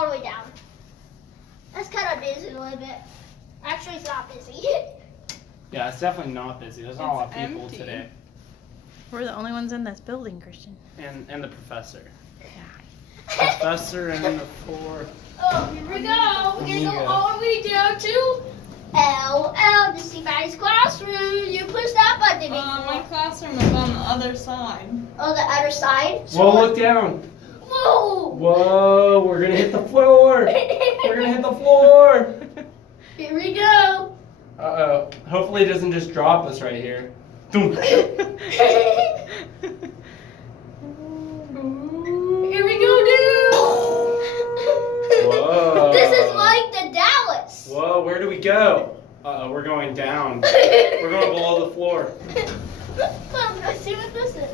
all the way down. That's kind of busy a little bit. Actually, it's not busy. Yeah, it's definitely not busy. There's not a lot of It's people empty. today. We're the only ones in this building, Christian. And the professor. Yeah. Professor and the four. Oh, here we go. We're gonna go Yeah. all the way down to LL, the Stephanie's classroom. You push that button My before. classroom is on the other side. Oh, the other side. Whoa, look down. Whoa. Whoa, we're gonna hit the floor. We're gonna hit the floor. Here we go. Uh-oh. Hopefully it doesn't just drop us right here. Doom. Here we go, dude. Whoa. This is like the Dallas. Whoa, where do we go? Uh-oh, we're going down. We're going below the floor. Let's see what this is.